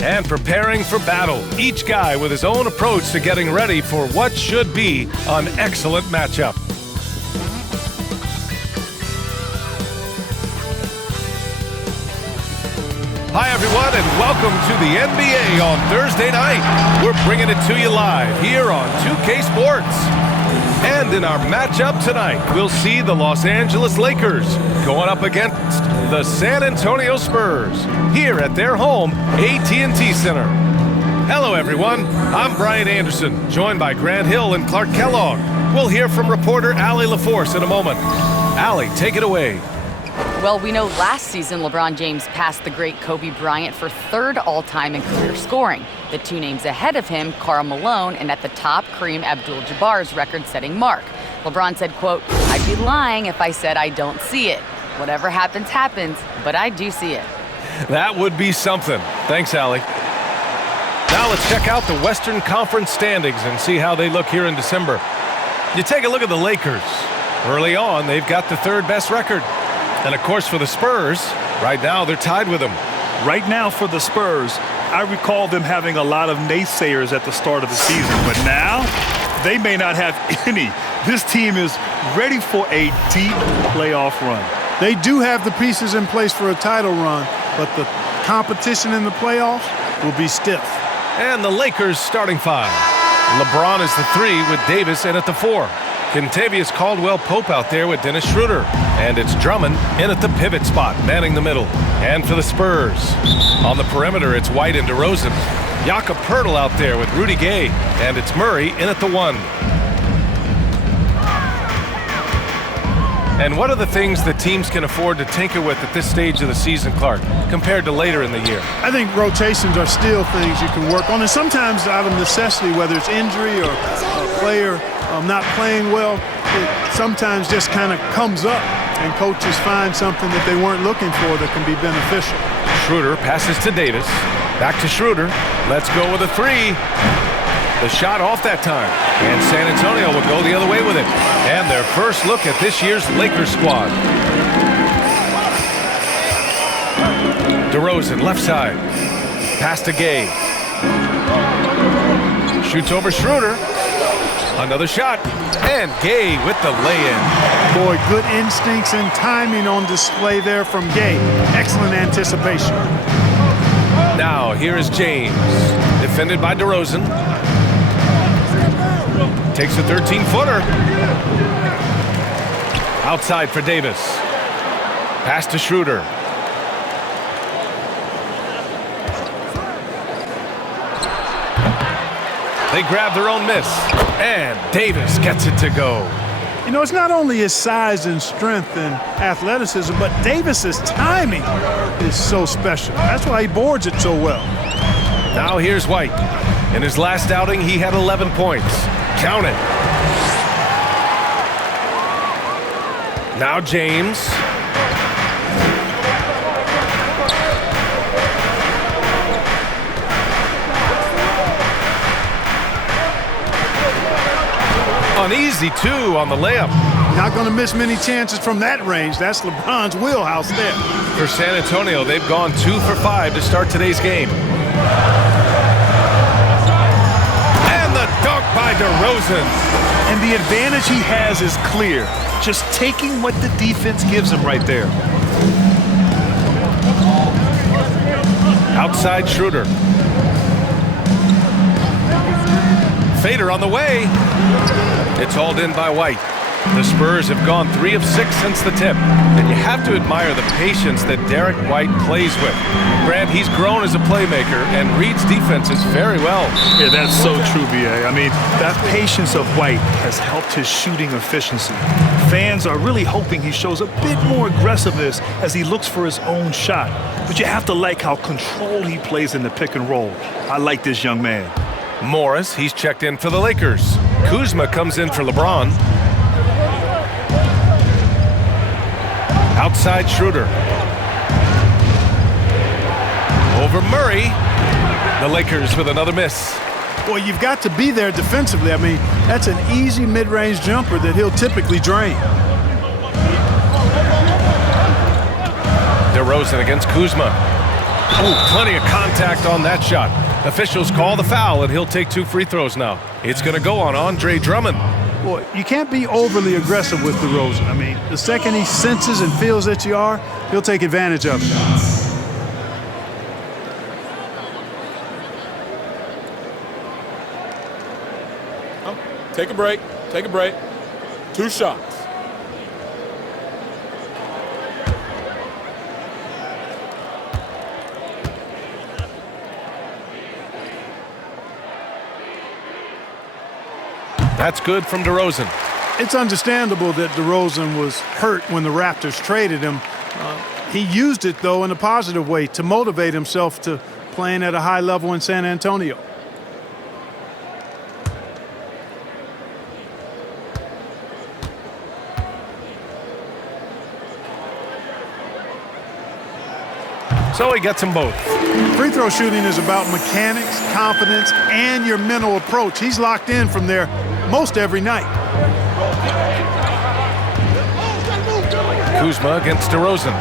And preparing for battle, each guy with his own approach to getting ready for what should be an excellent matchup. Hi everyone, and welcome to the NBA on Thursday night. We're bringing it to you live here on 2K Sports. And in our matchup tonight, we'll see the Los Angeles Lakers going up against the San Antonio Spurs here at their home AT&T Center. Hello everyone, I'm Brian Anderson, joined by Grant Hill and Clark Kellogg. We'll hear from reporter Allie LaForce in a moment. Allie, take it away. Well, we know last season LeBron James passed the great Kobe Bryant for third all-time in career scoring. The two names ahead of him, Karl Malone, and at the top, Kareem Abdul-Jabbar's record-setting mark. LeBron said, quote, "I'd be lying if I said I don't see it. Whatever happens, happens, but I do see it." That would be something. Thanks, Allie. Now let's check out the Western Conference standings and see how they look here in December. You take a look at the Lakers. Early on, they've got the third best record. And of course for the Spurs, right now they're tied with them. Right now for the Spurs, I recall them having a lot of naysayers at the start of the season, but now they may not have any. This team is ready for a deep playoff run. They do have the pieces in place for a title run, but the competition in the playoffs will be stiff. And the Lakers starting five. LeBron is the 3 with Davis in at the 4. Kentavious Caldwell-Pope out there with Dennis Schroeder. And it's Drummond in at the pivot spot, manning the middle. And for the Spurs, on the perimeter, it's White and DeRozan. Jakob Poeltl out there with Rudy Gay. And it's Murray in at the 1. And what are the things that teams can afford to tinker with at this stage of the season, Clark, compared to later in the year? I think rotations are still things you can work on, and sometimes out of necessity, whether it's injury or a player not playing well, it sometimes just kind of comes up, and coaches find something that they weren't looking for that can be beneficial. Schroeder passes to Davis. Back to Schroeder. Let's go with a 3. The shot off that time. And San Antonio will go the other way with it. And their first look at this year's Lakers squad. DeRozan, left side. Pass to Gay. Shoots over Schroeder. Another shot. And Gay with the lay-in. Boy, good instincts and timing on display there from Gay. Excellent anticipation. Now, here is James. Defended by DeRozan. Takes a 13-footer. Outside for Davis. Pass to Schroeder. They grab their own miss. And Davis gets it to go. You know, it's not only his size and strength and athleticism, but Davis's timing is so special. That's why he boards it so well. Now here's White. In his last outing, he had 11 points. Count it. Now James. An easy 2 on the layup. Not going to miss many chances from that range. That's LeBron's wheelhouse there. For San Antonio, they've gone 2 for 5 to start today's game. And the dunk by DeRozan. And the advantage he has is clear. Just taking what the defense gives him right there. Outside Schroeder. Fader on the way. It's hauled in by White. The Spurs have gone 3 of 6 since the tip, and you have to admire the patience that Derek White plays with. Grant, he's grown as a playmaker and reads defenses very well. Yeah, that's so true, B.A. I mean, that patience of White has helped his shooting efficiency. Fans are really hoping he shows a bit more aggressiveness as he looks for his own shot. But you have to like how controlled he plays in the pick and roll. I like this young man. Morris, he's checked in for the Lakers. Kuzma comes in for LeBron. Outside Schroeder. Over Murray. The Lakers with another miss. Boy, you've got to be there defensively. I mean, that's an easy mid-range jumper that he'll typically drain. DeRozan against Kuzma. Oh, plenty of contact on that shot. Officials call the foul, and he'll take 2 free throws now. It's going to go on Andre Drummond. Boy, you can't be overly aggressive with DeRozan. I mean, the second he senses and feels that you are, he'll take advantage of it. Take a break. Take a break. 2 shots. That's good from DeRozan. It's understandable that DeRozan was hurt when the Raptors traded him. He used it, though, in a positive way to motivate himself to playing at a high level in San Antonio. So he gets them both. Free throw shooting is about mechanics, confidence, and your mental approach. He's locked in from there most every night. Kuzma against DeRozan.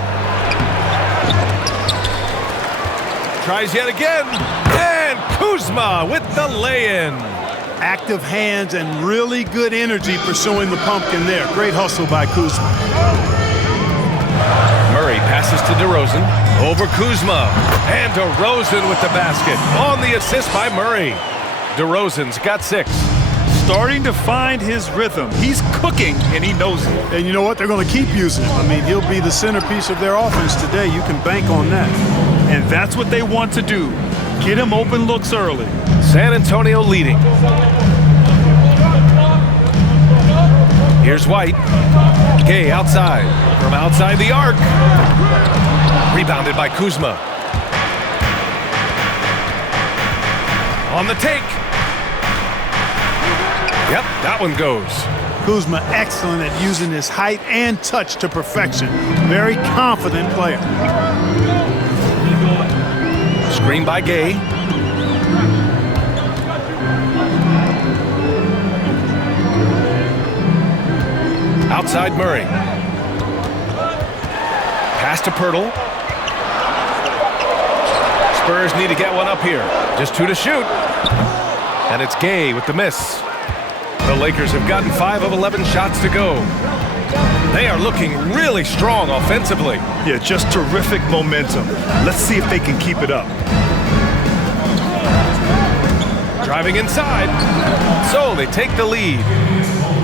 Tries yet again, and Kuzma with the lay-in. Active hands and really good energy pursuing the pumpkin there. Great hustle by Kuzma. Murray passes to DeRozan, over Kuzma, and DeRozan with the basket on the assist by Murray. DeRozan's got 6. Starting to find his rhythm. He's cooking, and he knows it. And you know what? They're going to keep using him. I mean, he'll be the centerpiece of their offense today. You can bank on that. And that's what they want to do. Get him open looks early. San Antonio leading. Here's White. Gay outside. From outside the arc. Rebounded by Kuzma. On the take. Yep, that one goes. Kuzma excellent at using his height and touch to perfection. Very confident player. Screen by Gay. Outside Murray. Pass to Pirtle. Spurs need to get one up here. Just 2 to shoot. And it's Gay with the miss. The Lakers have gotten 5 of 11 shots to go. They are looking really strong offensively. Yeah, just terrific momentum. Let's see if they can keep it up. Driving inside. So they take the lead.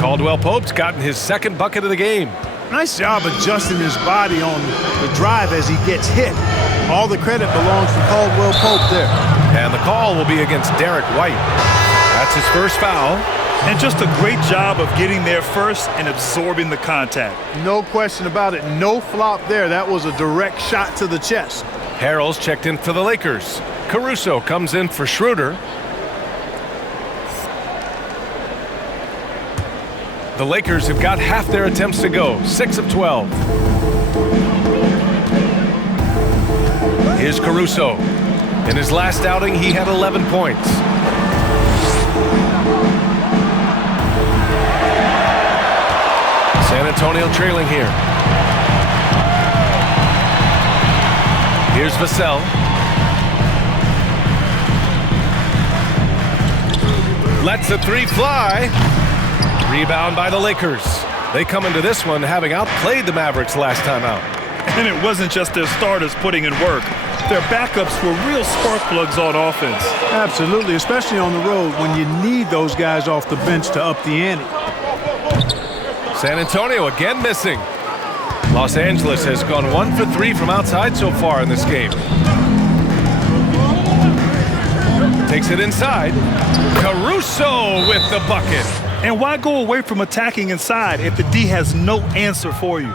Caldwell Pope's gotten his 2nd bucket of the game. Nice job adjusting his body on the drive as he gets hit. All the credit belongs to Caldwell Pope there. And the call will be against Derek White. That's his first foul. And just a great job of getting there first and absorbing the contact. No question about it. No flop there. That was a direct shot to the chest. Harrell's checked in for the Lakers. Caruso comes in for Schroeder. The Lakers have got half their attempts to go, 6 of 12. Here's Caruso. In his last outing, he had 11 points. San Antonio trailing here. Here's Vassell. Lets the 3 fly. Rebound by the Lakers. They come into this one having outplayed the Mavericks last time out. And it wasn't just their starters putting in work. Their backups were real spark plugs on offense. Absolutely, especially on the road when you need those guys off the bench to up the ante. San Antonio again missing. Los Angeles has gone 1 for 3 from outside so far in this game. Takes it inside. Caruso with the bucket. And why go away from attacking inside if the D has no answer for you?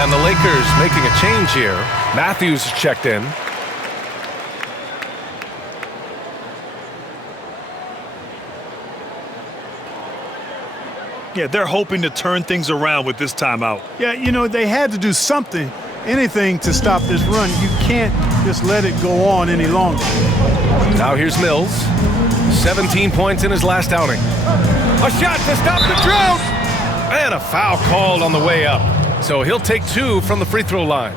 And the Lakers making a change here. Matthews checked in. Yeah, they're hoping to turn things around with this timeout. Yeah, you know, they had to do something, anything to stop this run. You can't just let it go on any longer. Now here's Mills. 17 points in his last outing. A shot to stop the drought! And a foul called on the way up. So he'll take 2 from the free throw line.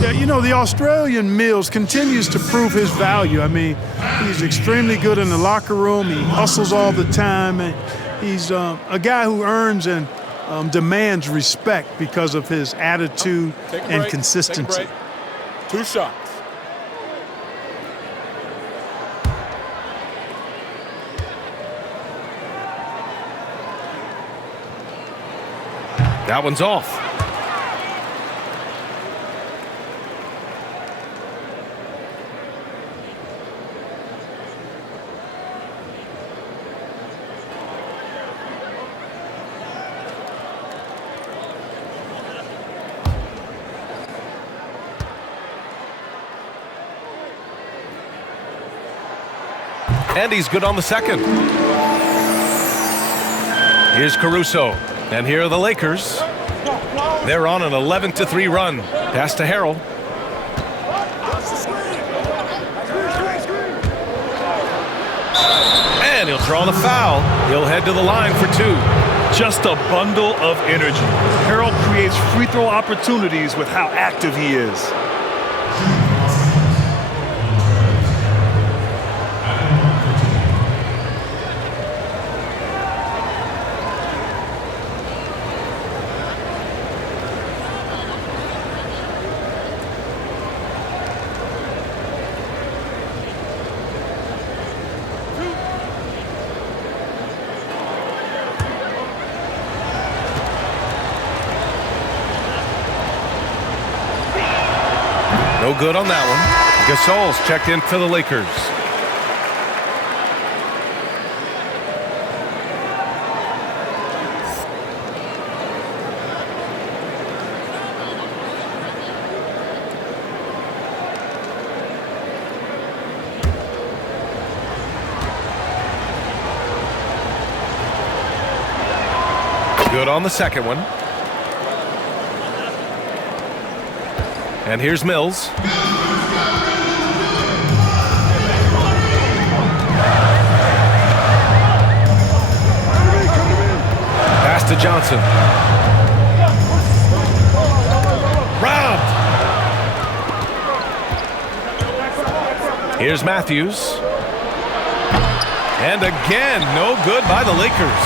Yeah, you know, the Australian Mills continues to prove his value. I mean, he's extremely good in the locker room. He hustles all the time. And he's a guy who earns and demands respect because of his attitude and consistency. 2 shots. That one's off. And he's good on the second. Here's Caruso. And here are the Lakers. They're on an 11-3 run. Pass to Harrell. And he'll draw the foul. He'll head to the line for 2. Just a bundle of energy. Harrell creates free throw opportunities with how active he is. No good on that one. Gasol's checked in for the Lakers. Good on the second one. And here's Mills. Pass to Johnson. Robbed. Here's Matthews. And again, no good by the Lakers.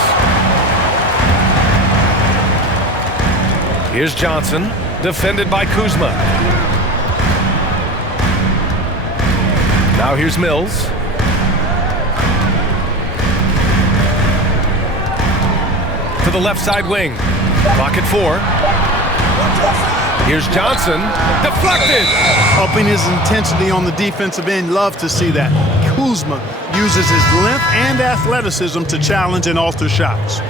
Here's Johnson, defended by Kuzma. Now here's Mills. To the left side wing. Clock at 4. Here's Johnson. Deflected! Upping his intensity on the defensive end. Love to see that. Kuzma uses his length and athleticism to challenge and alter shots.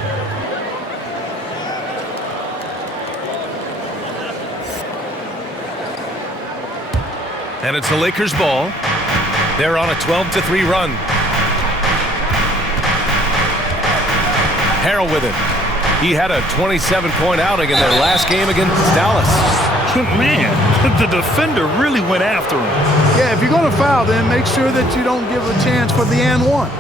And it's the Lakers' ball. They're on a 12-3 run. Harrell with it. He had a 27-point outing in their last game against Dallas. Man, the defender really went after him. Yeah, if you're going to foul, then make sure that you don't give a chance for the and one.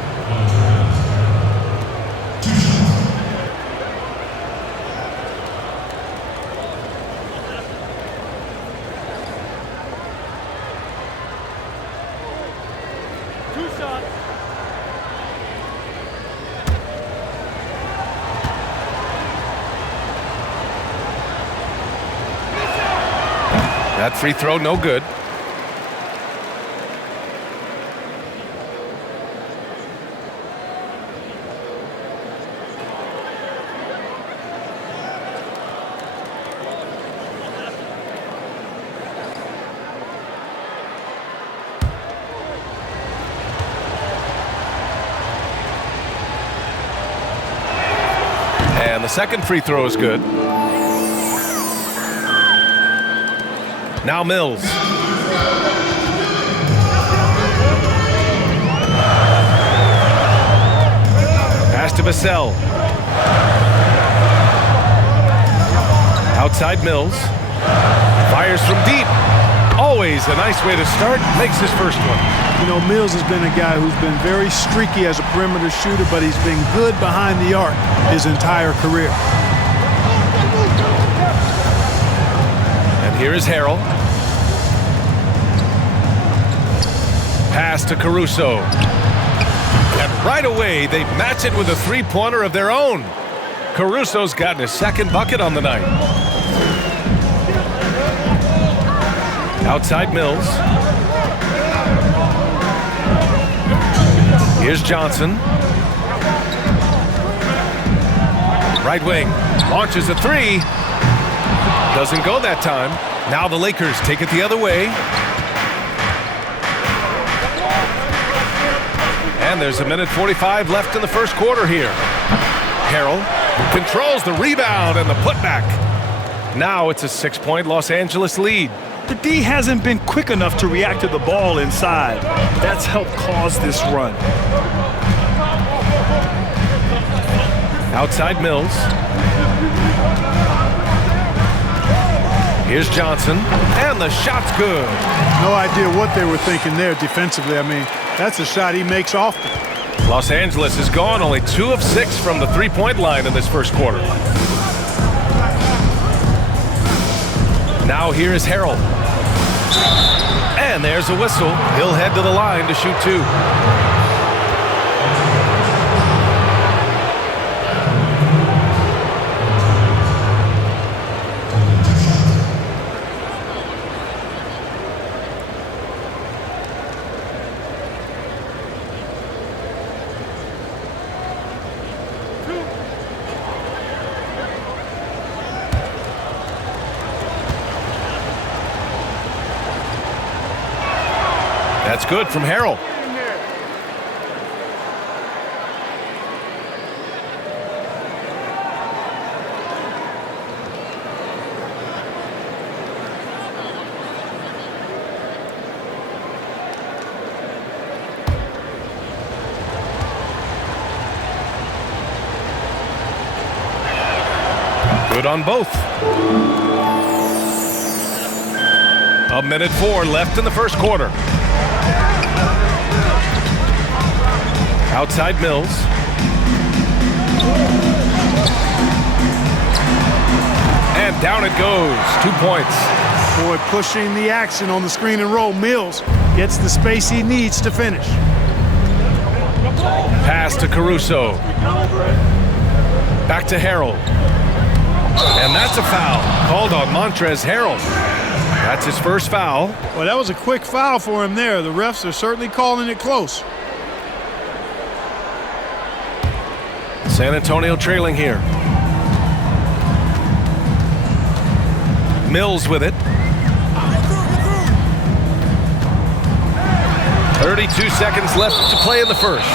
That free throw, no good. And the second free throw is good. Now Mills. Pass to Vassell. Outside Mills. Fires from deep. Always a nice way to start. Makes his first one. You know, Mills has been a guy who's been very streaky as a perimeter shooter, but he's been good behind the arc his entire career. And here is Harrell. Pass to Caruso. And right away, they match it with a three-pointer of their own. Caruso's gotten his second bucket on the night. Outside Mills. Here's Johnson. Right wing. Launches a three. Doesn't go that time. Now the Lakers take it the other way. And there's 1:45 left in the first quarter here. Harrell controls the rebound and the putback. Now it's a 6-point Los Angeles lead. The D hasn't been quick enough to react to the ball inside. That's helped cause this run. Outside Mills. Here's Johnson, and the shot's good. No idea what they were thinking there defensively. I mean, that's a shot he makes often. Los Angeles is gone, only 2 of 6 from the three-point line in this first quarter. Now here is Harrell. And there's a whistle. He'll head to the line to shoot 2. That's good from Harrell. Good on both. 1:04 left in the first quarter. Outside Mills. And down it goes. 2 points. Boy, pushing the action on the screen and roll. Mills gets the space he needs to finish. Pass to Caruso. Back to Harrell. And that's a foul called on Montrezl Harrell. That's his first foul. Well, that was a quick foul for him there. The refs are certainly calling it close. San Antonio trailing here. Mills with it. 32 seconds left to play in the first.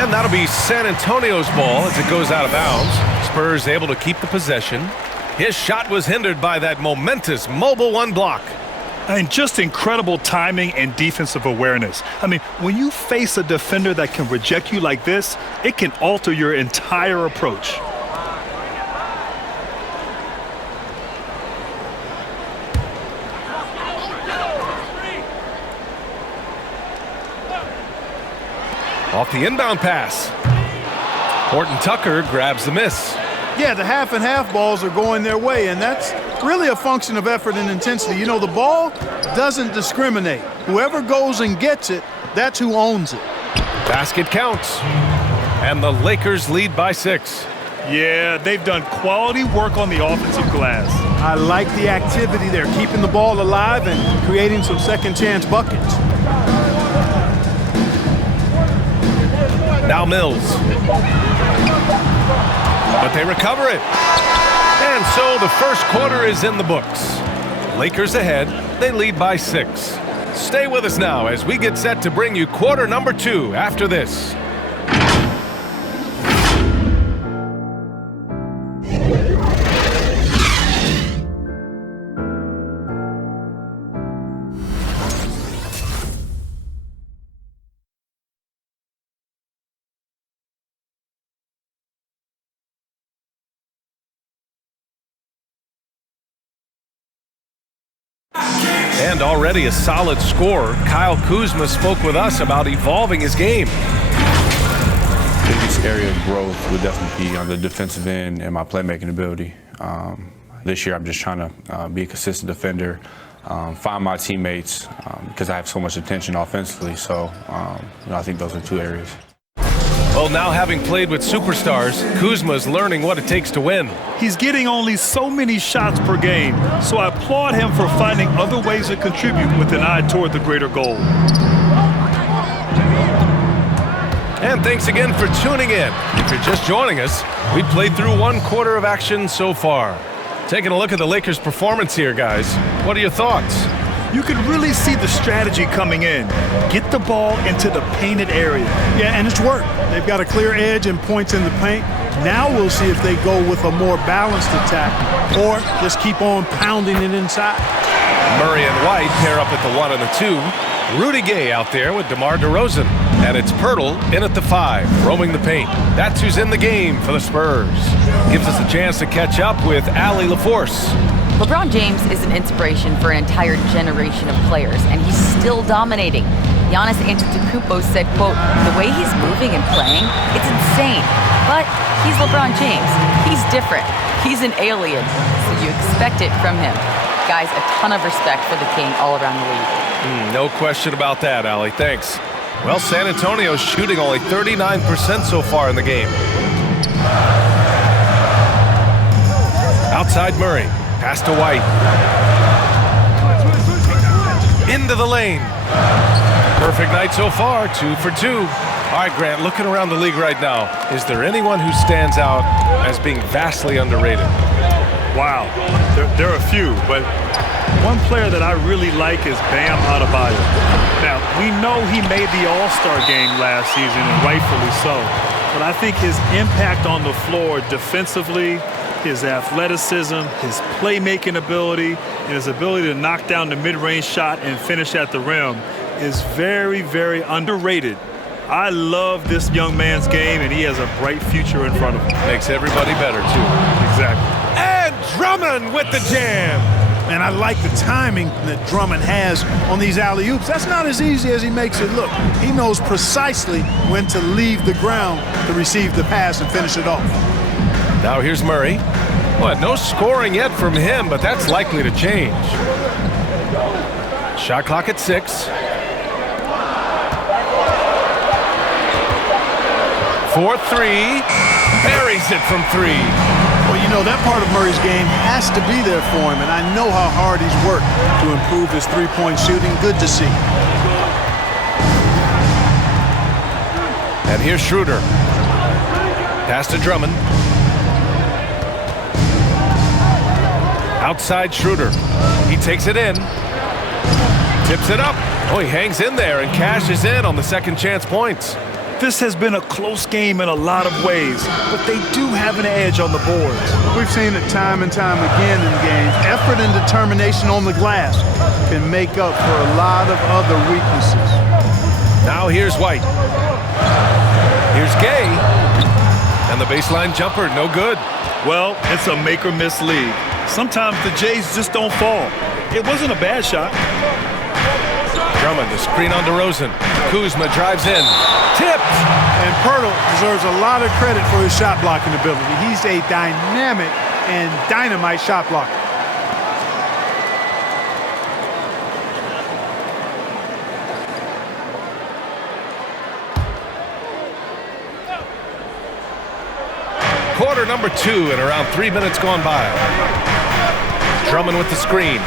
And that'll be San Antonio's ball as it goes out of bounds. Spurs able to keep the possession. His shot was hindered by that momentous mobile one block. And just incredible timing and defensive awareness. I mean, when you face a defender that can reject you like this, it can alter your entire approach. Off the inbound pass. Horton Tucker grabs the miss. Yeah, the half and half balls are going their way, and that's really a function of effort and intensity. You know, the ball doesn't discriminate. Whoever goes and gets it, that's who owns it. Basket counts. And the Lakers lead by 6. Yeah, they've done quality work on the offensive glass. I like the activity there, keeping the ball alive and creating some second chance buckets. Now Mills. But they recover it. And so the first quarter is in the books. Lakers ahead. They lead by 6. Stay with us now as we get set to bring you quarter number 2 after this. And already a solid scorer, Kyle Kuzma spoke with us about evolving his game. Biggest area of growth would definitely be on the defensive end and my playmaking ability. This year I'm just trying to be a consistent defender, find my teammates because I have so much attention offensively. So I think those are two areas. Well, now having played with superstars, Kuzma's learning what it takes to win. He's getting only so many shots per game, so I applaud him for finding other ways to contribute with an eye toward the greater goal. And thanks again for tuning in. If you're just joining us, we played through one quarter of action so far. Taking a look at the Lakers' performance here, guys. What are your thoughts? You can really see the strategy coming in. Get the ball into the painted area. Yeah, and it's worked. They've got a clear edge and points in the paint. Now we'll see if they go with a more balanced attack or just keep on pounding it inside. Murray and White pair up at the 1 and the 2. Rudy Gay out there with DeMar DeRozan. And it's Pirtle in at the 5, roaming the paint. That's who's in the game for the Spurs. Gives us a chance to catch up with Allie LaForce. LeBron James is an inspiration for an entire generation of players, and he's still dominating. Giannis Antetokounmpo said, quote, "The way he's moving and playing, it's insane. But he's LeBron James. He's different. He's an alien, so you expect it from him." Guys, a ton of respect for the King all around the league. No question about that, Allie. Thanks. Well, San Antonio's shooting only 39% so far in the game. Outside Murray. Pass to White. Into the lane. Perfect night so far, 2 for 2. All right, Grant, looking around the league right now, is there anyone who stands out as being vastly underrated? Wow, there are a few, but one player that I really like is Bam Adebayo. Now, we know he made the All-Star game last season, and rightfully so, but I think his impact on the floor defensively, his athleticism, his playmaking ability, and his ability to knock down the mid-range shot and finish at the rim is very, very underrated. I love this young man's game, and he has a bright future in front of him. Makes everybody better, too. Exactly. And Drummond with the jam. And I like the timing that Drummond has on these alley-oops. That's not as easy as he makes it look. He knows precisely when to leave the ground to receive the pass and finish it off. Now here's Murray. Well, no scoring yet from him, but that's likely to change. Shot clock at 6. 4-3. Buries it from 3. Well, you know, that part of Murray's game has to be there for him, and I know how hard he's worked to improve his three-point shooting. Good to see. And here's Schroeder. Pass to Drummond. Outside Schroeder. He takes it in. Tips it up. Oh, he hangs in there and cashes in on the second chance points. This has been a close game in a lot of ways, but they do have an edge on the boards. We've seen it time and time again in games. Effort and determination on the glass can make up for a lot of other weaknesses. Now here's White. Here's Gay. And the baseline jumper, no good. Well, it's a make-or-miss league. Sometimes the Jays just don't fall. It wasn't a bad shot. Drummond, the screen on DeRozan. Kuzma drives in. Tipped! And Pirtle deserves a lot of credit for his shot blocking ability. He's a dynamic and dynamite shot blocker. Quarter number 2 and around 3 minutes gone by. Drummond with the screen.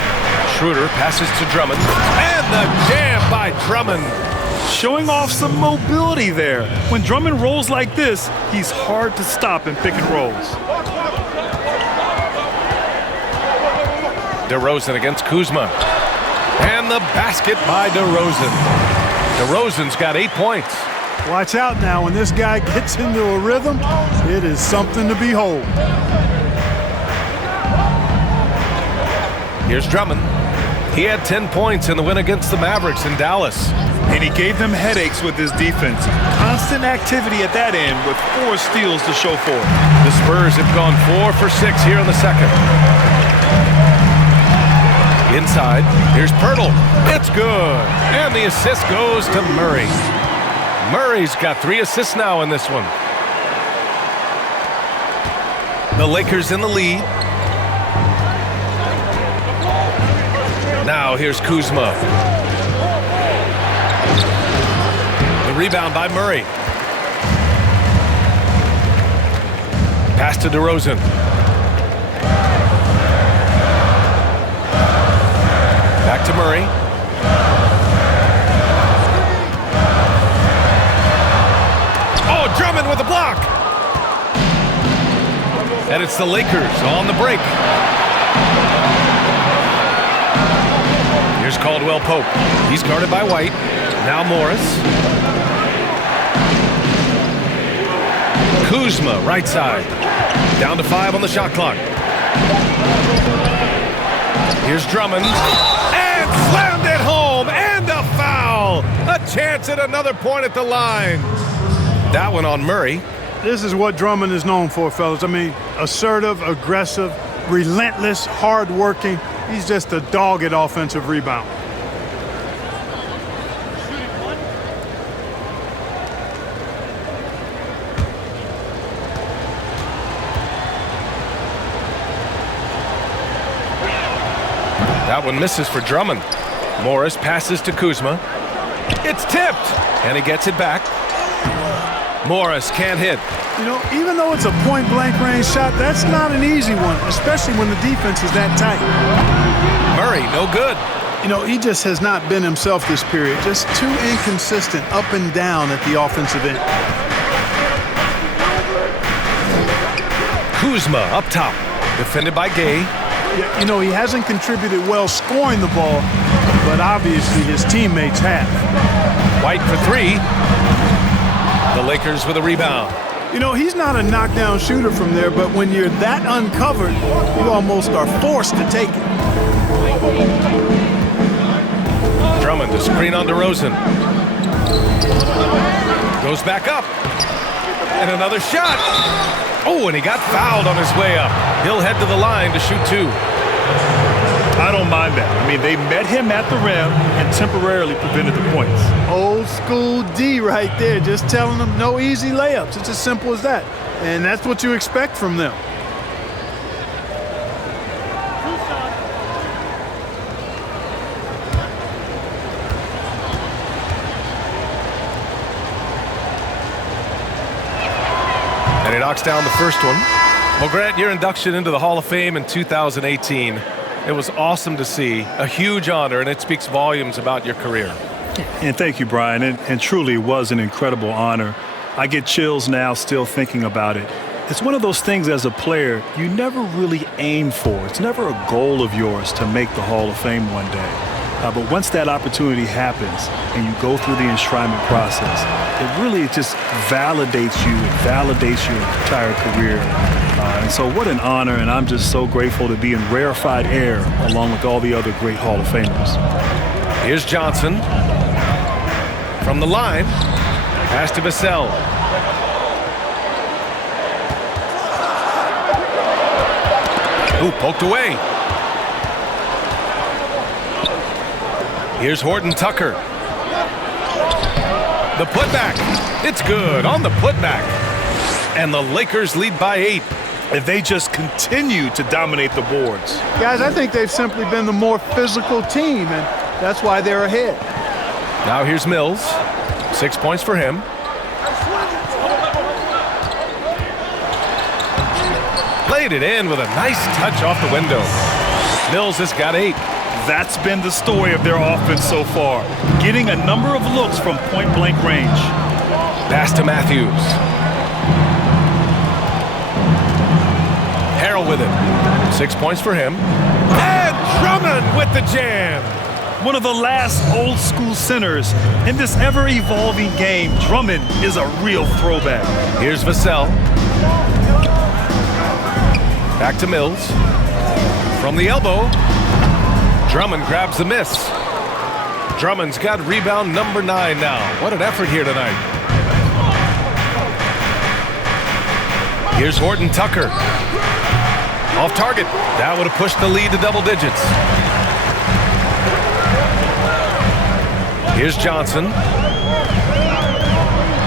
Schroeder passes to Drummond. And the jam by Drummond. Showing off some mobility there. When Drummond rolls like this, he's hard to stop in pick and rolls. DeRozan against Kuzma. And the basket by DeRozan. DeRozan's got 8 points. Watch out now. When this guy gets into a rhythm, it is something to behold. Here's Drummond. He had 10 points in the win against the Mavericks in Dallas. And he gave them headaches with his defense. Constant activity at that end with 4 steals to show for it. The Spurs have gone 4 for 6 here in the second. Inside, here's Pirtle. It's good. And the assist goes to Murray. Murray's got 3 assists now in this one. The Lakers in the lead. Now here's Kuzma. The rebound by Murray. Pass to DeRozan. Back to Murray. Oh, Drummond with a block. And it's the Lakers on the break. Here's Caldwell Pope. He's guarded by White. Now Morris. Kuzma, right side. Down to 5 on the shot clock. Here's Drummond. And slammed it home. And a foul. A chance at another point at the line. That one on Murray. This is what Drummond is known for, fellas. I mean, assertive, aggressive, relentless, hard-working. He's just a dogged offensive rebound. That one misses for Drummond. Morris passes to Kuzma. It's tipped, and he gets it back. Morris can't hit. You know, even though it's a point-blank range shot, that's not an easy one, especially when the defense is that tight. Murray, no good. You know, he just has not been himself this period. Just too inconsistent up and down at the offensive end. Kuzma up top, defended by Gay. You know, he hasn't contributed well scoring the ball, but obviously his teammates have. White for 3. The Lakers with a rebound. You know, he's not a knockdown shooter from there, but when you're that uncovered, you almost are forced to take it. Drummond to screen on DeRozan. Goes back up. And another shot. Oh, and he got fouled on his way up. He'll head to the line to shoot 2. I don't mind that. I mean, they met him at the rim and temporarily prevented the points. Old school D right there, just telling them no easy layups. It's as simple as that. And that's what you expect from them. And he knocks down the first one. Well, Grant, your induction into the Hall of Fame in 2018, it was awesome to see, a huge honor, and it speaks volumes about your career. And thank you, Brian. And truly it was an incredible honor. I get chills now still thinking about it. It's one of those things as a player you never really aim for. It's never a goal of yours to make the Hall of Fame one day. But once that opportunity happens and you go through the enshrinement process, it really just validates you. It validates your entire career. And so what an honor, and I'm just so grateful to be in rarefied air along with all the other great Hall of Famers. Here's Johnson. From the line, pass to Vassell. Ooh, poked away. Here's Horton Tucker. The putback. It's good on the putback. And the Lakers lead by 8. And they just continue to dominate the boards. Guys, I think they've simply been the more physical team, and that's why they're ahead. Now here's Mills. 6 points for him. Played it in with a nice touch off the window. Mills has got 8. That's been the story of their offense so far, getting a number of looks from point-blank range. Pass to Matthews. Harrell with it. 6 points for him. And Drummond with the jam. One of the last old-school centers in this ever-evolving game. Drummond is a real throwback. Here's Vassell. Back to Mills. From the elbow. Drummond grabs the miss. Drummond's got rebound number 9 now. What an effort here tonight. Here's Horton Tucker. Off target. That would have pushed the lead to double digits. Here's Johnson.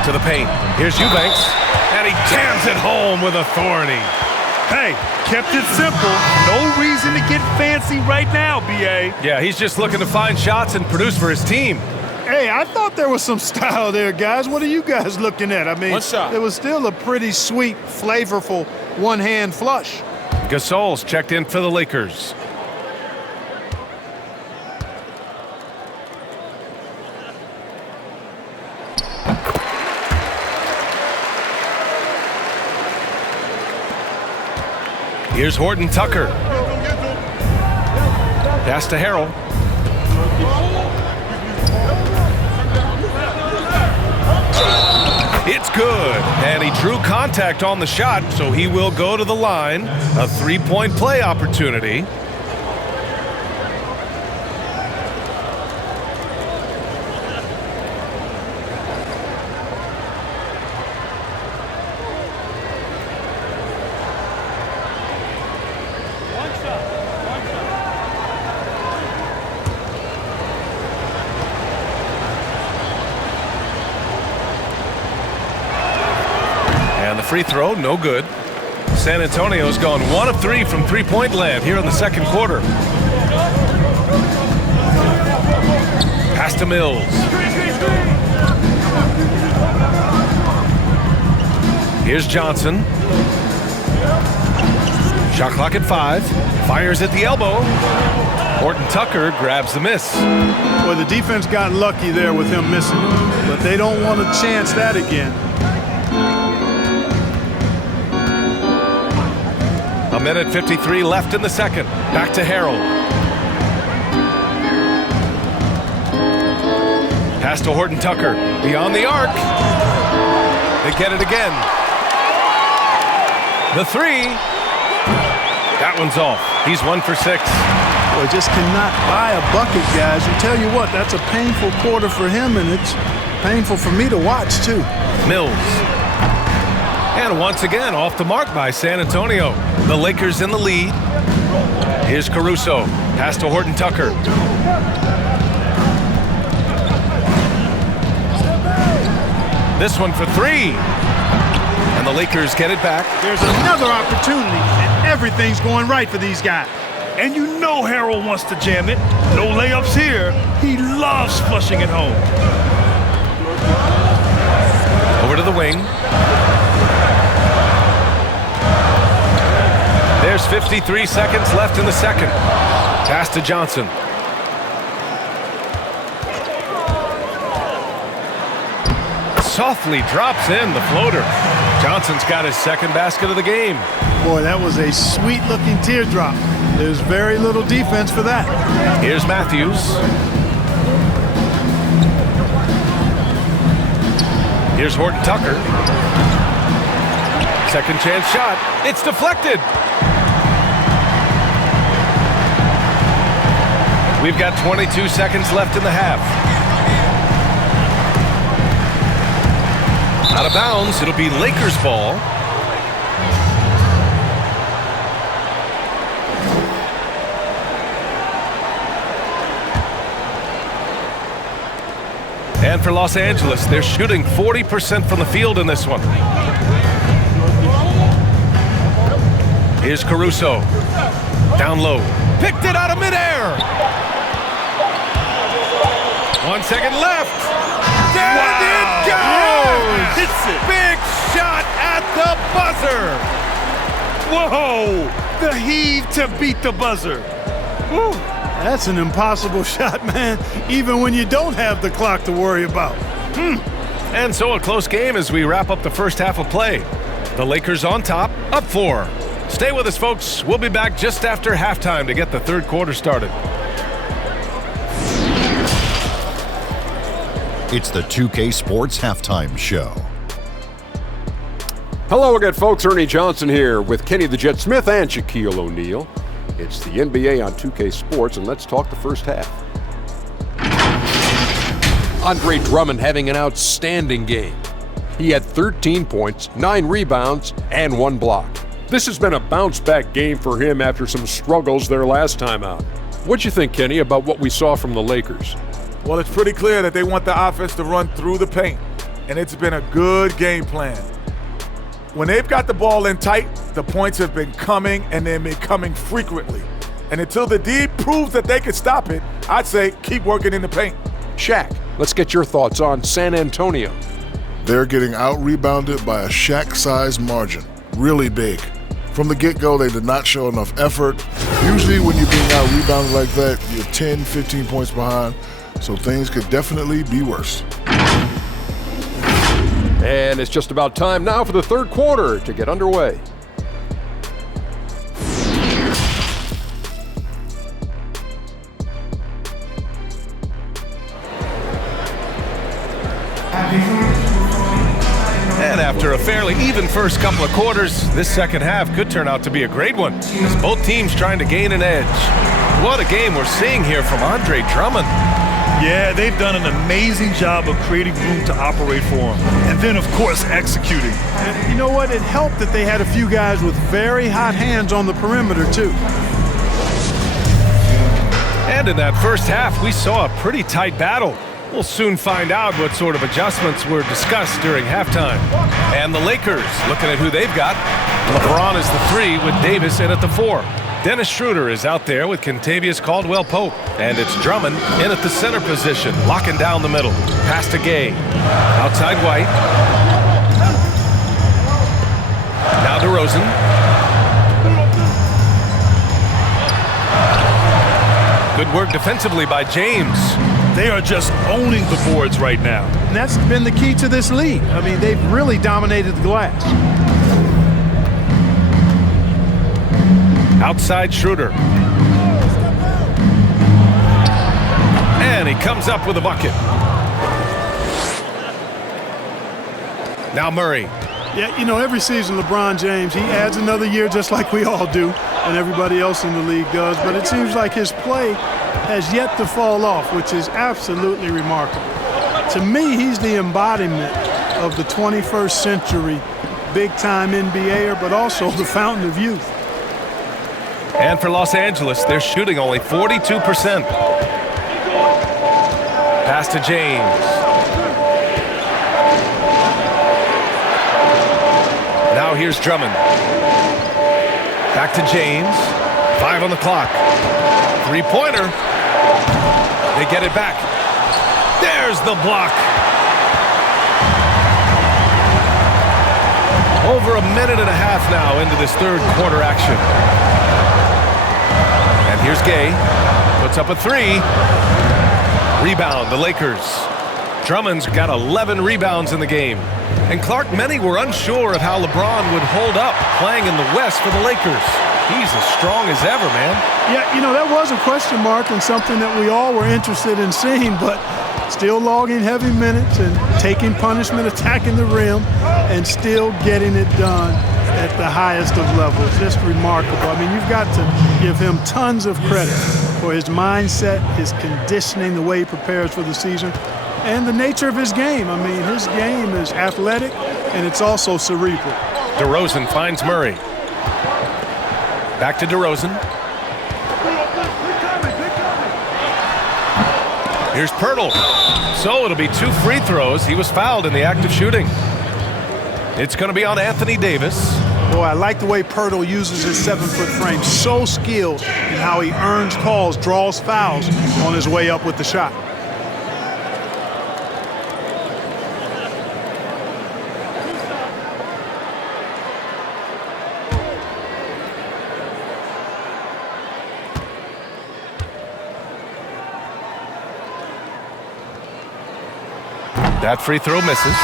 To the paint. Here's Eubanks. And he jams it home with authority. Hey, kept it simple. No reason to get fancy right now, B.A. Yeah, he's just looking to find shots and produce for his team. Hey, I thought there was some style there, guys. What are you guys looking at? I mean, One shot. it was still a pretty sweet, flavorful one-hand flush. Gasol's checked in for the Lakers. Here's Horton Tucker. Pass to Harrell. It's good. And he drew contact on the shot, so he will go to the line. A three-point play opportunity. Free throw, no good. San Antonio's gone 1 of 3 from three-point land here in the second quarter. Pass to Mills. Here's Johnson. Shot clock at 5. Fires at the elbow. Horton Tucker grabs the miss. Well, the defense got lucky there with him missing, but they don't want to chance that again. A minute 53 left in the second. Back to Harrell. Pass to Horton Tucker. Beyond the arc. They get it again. The three. That one's off. He's 1 for 6. Boy, just cannot buy a bucket, guys. I tell you what, that's a painful quarter for him, and it's painful for me to watch, too. Mills. And once again, off the mark by San Antonio. The Lakers in the lead. Here's Caruso. Pass to Horton Tucker. This one for 3. And the Lakers get it back. There's another opportunity, and everything's going right for these guys. And you know Harrell wants to jam it. No layups here. He loves flushing it home. Over to the wing. There's 53 seconds left in the second. Pass to Johnson. Softly drops in the floater. Johnson's got his second basket of the game. Boy, that was a sweet-looking teardrop. There's very little defense for that. Here's Matthews. Here's Horton Tucker. Second chance shot. It's deflected. We've got 22 seconds left in the half. Out of bounds. It'll be Lakers ball. And for Los Angeles, they're shooting 40% from the field in this one. Here's Caruso. Down low. Picked it out of midair. 1 second left. And it goes! Hits it. Big shot at the buzzer. Whoa! The heave to beat the buzzer. Whew. That's an impossible shot, man, even when you don't have the clock to worry about. And so a close game as we wrap up the first half of play. The Lakers on top, up 4. Stay with us, folks. We'll be back just after halftime to get the third quarter started. It's the 2K Sports Halftime Show. Hello again, folks. Ernie Johnson here with Kenny the Jet Smith and Shaquille O'Neal. It's the NBA on 2K Sports, and let's talk the first half. Andre Drummond having an outstanding game. He had 13 points, 9 rebounds, and 1 block. This has been a bounce-back game for him after some struggles their last time out. What'd you think, Kenny, about what we saw from the Lakers? Well, it's pretty clear that they want the offense to run through the paint, and it's been a good game plan. When they've got the ball in tight, the points have been coming, and they've been coming frequently. And until the D proves that they can stop it, I'd say keep working in the paint. Shaq. Let's get your thoughts on San Antonio. They're getting out-rebounded by a Shaq-sized margin. Really big. From the get-go, they did not show enough effort. Usually when you're being out-rebounded like that, you're 10, 15 points behind, so things could definitely be worse. And it's just about time now for the third quarter to get underway. And after a fairly even first couple of quarters, this second half could turn out to be a great one, as both teams trying to gain an edge. What a game we're seeing here from Andre Drummond. Yeah, they've done an amazing job of creating room to operate for him. And then, of course, executing. And you know what? It helped that they had a few guys with very hot hands on the perimeter, too. And in that first half, we saw a pretty tight battle. We'll soon find out what sort of adjustments were discussed during halftime. And the Lakers, looking at who they've got. LeBron is the 3 with Davis in at the 4. Dennis Schroeder is out there with Kentavious Caldwell-Pope. And it's Drummond in at the center position, locking down the middle. Pass to Gay. Outside White. Now DeRozan. Good work defensively by James. They are just owning the boards right now. And that's been the key to this league. I mean, they've really dominated the glass. Outside Schroeder. And he comes up with a bucket. Now Murray. Yeah, you know, every season LeBron James, he adds another year just like we all do and everybody else in the league does. But it seems like his play has yet to fall off, which is absolutely remarkable. To me, he's the embodiment of the 21st century big-time NBAer, but also the fountain of youth. And for Los Angeles, they're shooting only 42%. Pass to James. Now here's Drummond. Back to James. 5 on the clock. Three-pointer. They get it back. There's the block. Over a minute and a half now into this third quarter action. And here's Gay. Puts up a 3. Rebound, the Lakers. Drummond's got 11 rebounds in the game. And Clark, many were unsure of how LeBron would hold up playing in the West for the Lakers. He's as strong as ever, man. Yeah, you know, that was a question mark and something that we all were interested in seeing, but still logging heavy minutes and taking punishment, attacking the rim, and still getting it done at the highest of levels. Just remarkable. I mean, you've got to give him tons of credit for his mindset, his conditioning, the way he prepares for the season, and the nature of his game. I mean, his game is athletic, and it's also cerebral. DeRozan finds Murray. Back to DeRozan. Here's Pirtle. So it'll be 2 free throws. He was fouled in the act of shooting. It's going to be on Anthony Davis. Boy, I like the way Pirtle uses his 7-foot frame. So skilled in how he earns calls, draws fouls on his way up with the shot. That free throw misses.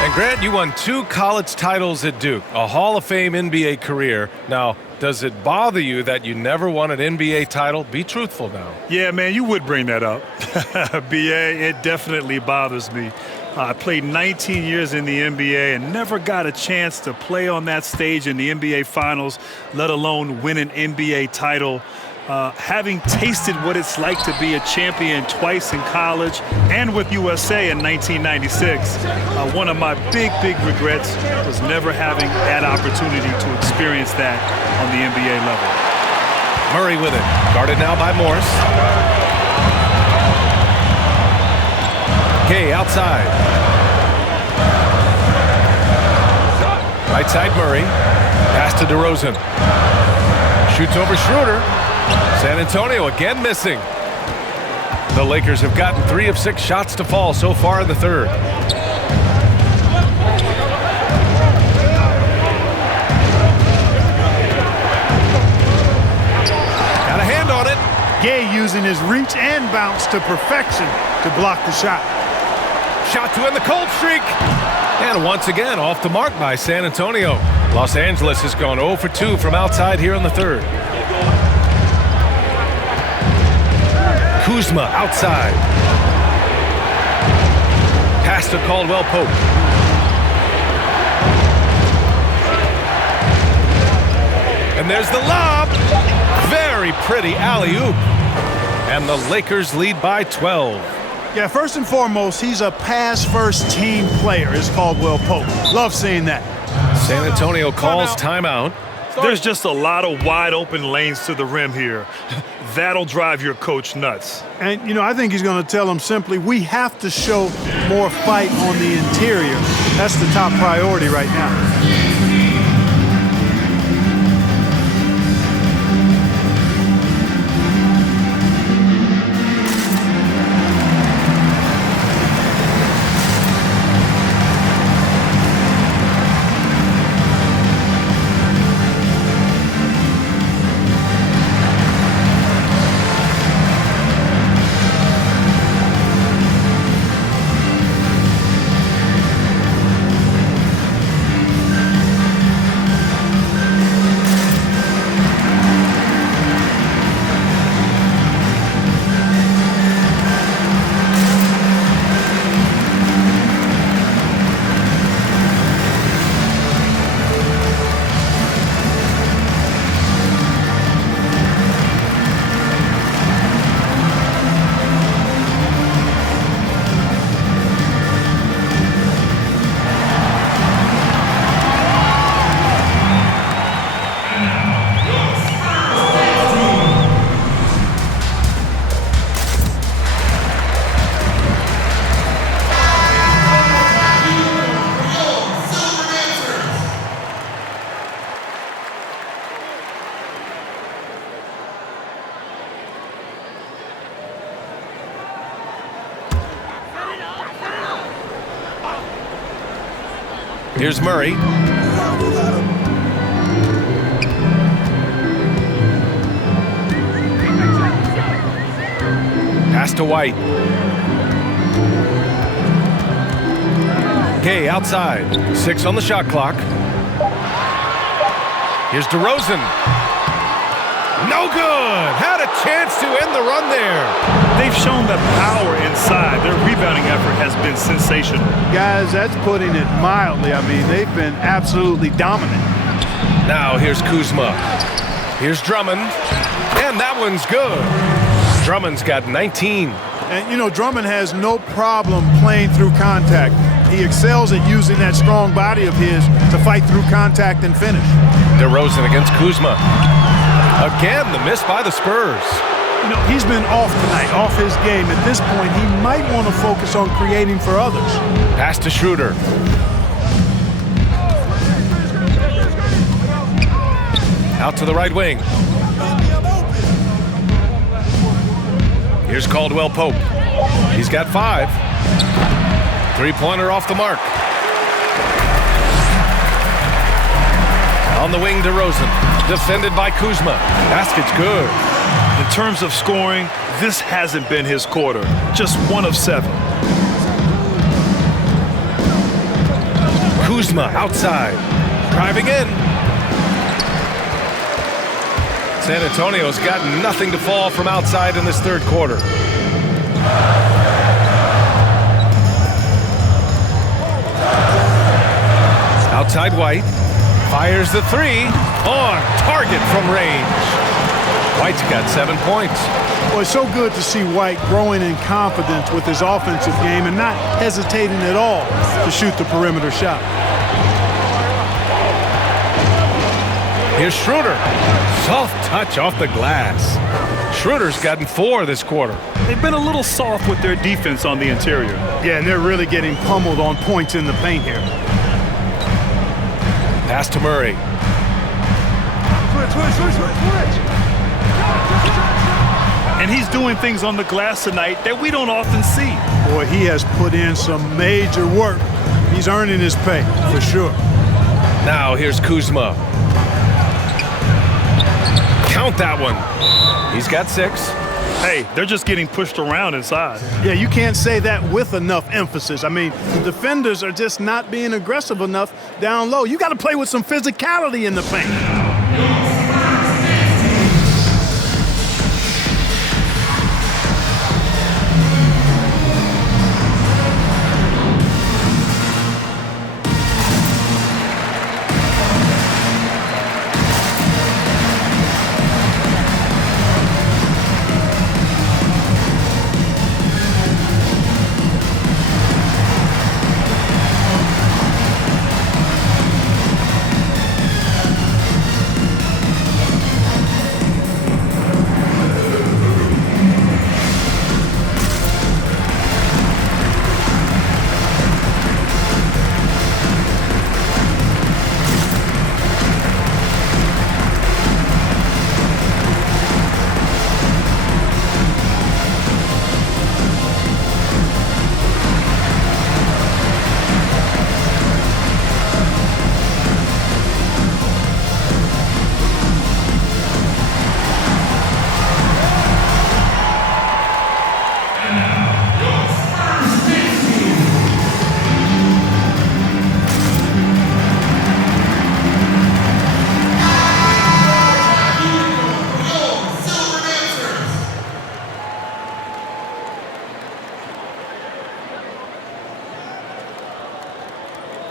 And Grant, you won 2 college titles at Duke, a Hall of Fame NBA career. Now, does it bother you that you never won an NBA title? Be truthful now. Yeah, man, you would bring that up. BA, it definitely bothers me. I played 19 years in the NBA and never got a chance to play on that stage in the NBA Finals, let alone win an NBA title. Having tasted what it's like to be a champion twice in college and with USA in 1996, one of my big regrets was never having that opportunity to experience that on the NBA level. Murray with it. Guarded now by Morris. Gay outside. Right side Murray. Pass to DeRozan. Shoots over Schroeder. San Antonio again missing. The Lakers have gotten 3 of 6 shots to fall so far in the third. Got a hand on it. Gay using his reach and bounce to perfection to block the shot. Shot to end the cold streak. And once again off the mark by San Antonio. Los Angeles has gone 0 for 2 from outside here in the third. Kuzma outside. Pass to Caldwell Pope. And there's the lob. Very pretty alley-oop. And the Lakers lead by 12. Yeah, first and foremost, he's a pass-first team player, is Caldwell Pope. Love seeing that. San Antonio calls timeout. There's just a lot of wide open lanes to the rim here. That'll drive your coach nuts. And, you know, I think he's going to tell them simply, we have to show more fight on the interior. That's the top priority right now. Here's Murray. Pass to White. Gay outside. 6 on the shot clock. Here's DeRozan. No good. Had a chance to end the run there. They've shown the power inside. Their rebounding effort has been sensational. Guys, that's putting it mildly. I mean, they've been absolutely dominant. Now here's Kuzma. Here's Drummond. And that one's good. Drummond's got 19. And, you know, Drummond has no problem playing through contact. He excels at using that strong body of his to fight through contact and finish. DeRozan against Kuzma. Again, the miss by the Spurs. You know, he's been off tonight, off his game. At this point, he might want to focus on creating for others. Pass to Schroeder. Out to the right wing. Here's Caldwell Pope. He's got 5. 3-pointer off the mark. On the wing, DeRozan. Defended by Kuzma. Basket's good. In terms of scoring, this hasn't been his quarter. Just 1 of 7. Kuzma outside. Driving in. San Antonio's got nothing to fall from outside in this third quarter. Outside White. Fires the 3. On target from range. White's got 7 points. Well, it's so good to see White growing in confidence with his offensive game and not hesitating at all to shoot the perimeter shot. Here's Schroeder. Soft touch off the glass. Schroeder's gotten 4 this quarter. They've been a little soft with their defense on the interior. Yeah, and they're really getting pummeled on points in the paint here. Pass to Murray. And he's doing things on the glass tonight that we don't often see. Boy, he has put in some major work. He's earning his pay, for sure. Now here's Kuzma. Count that one. He's got 6. Hey, they're just getting pushed around inside. Yeah, you can't say that with enough emphasis. I mean, the defenders are just not being aggressive enough down low. You got to play with some physicality in the paint.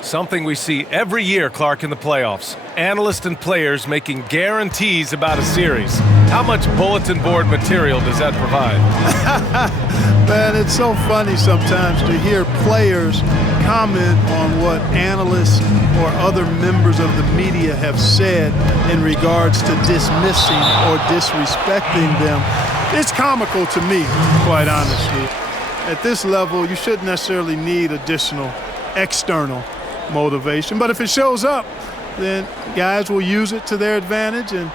Something we see every year, Clark, in the playoffs. Analysts and players making guarantees about a series. How much bulletin board material does that provide? Man, it's so funny sometimes to hear players comment on what analysts or other members of the media have said in regards to dismissing or disrespecting them. It's comical to me, quite honestly. At this level, you shouldn't necessarily need additional external motivation, but if it shows up, then guys will use it to their advantage and